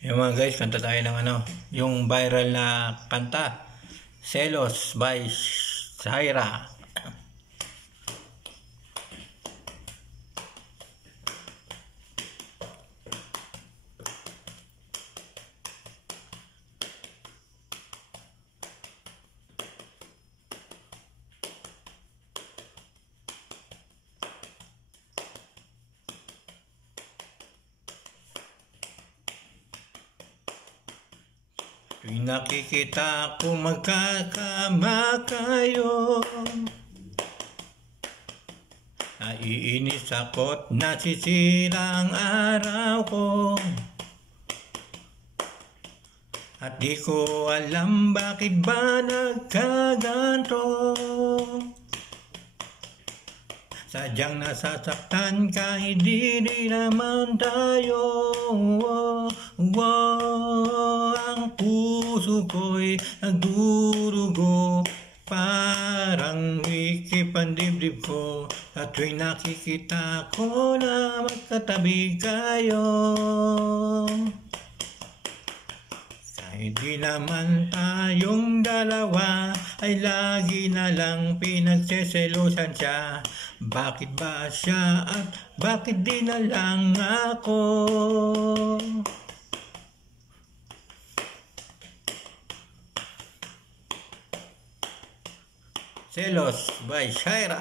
Yung mga guys, kanta tayo ng yung viral na kanta, Selos by Shaira. Tuwing nakikita ko magkakama kayo, naiinis ako't nasisira ang araw ko. At di ko alam bakit ba nagkaganto. Sadyang nasasaktan kahit di naman tayo. Ang puso ko'y nagdurugo, parang wikip ang dibdib ko. At tuwing nakikita ko na magkatabi kayo, kahit di naman tayong dalawa, ay lagi na lang pinagseselusan siya. Bakit ba siya at bakit di na lang ako? Selos by Shaira.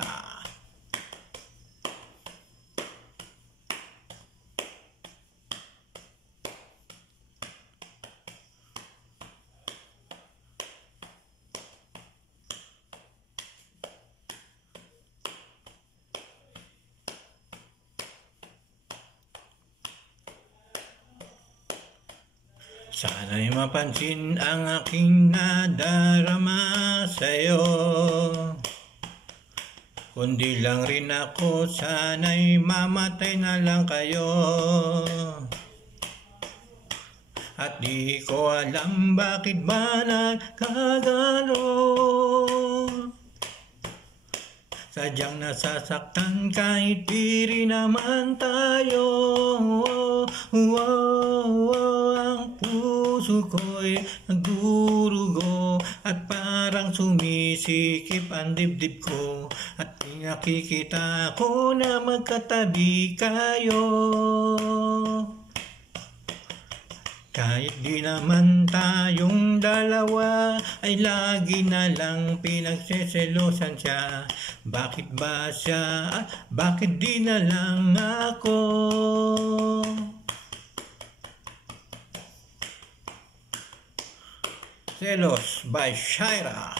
Sana'y mapansin ang aking nadarama sa'yo, kundi lang rin ako, sana'y mamatay na lang kayo. At di ko alam bakit ba nagkagano, sadyang nasasaktan kahit di rin naman tayo. Ang puso ko'y nagdurugo at parang sumisikip ang dibdib ko. At nakikita ko na magkatabi kayo, kahit di naman tayong dalawa, ay lagi na lang pinagseselosan siya. Bakit ba siya at bakit di na lang ako? Selos by Shaira.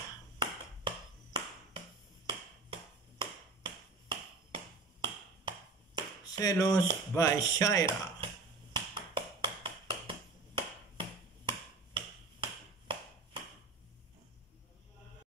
Selos by Shaira.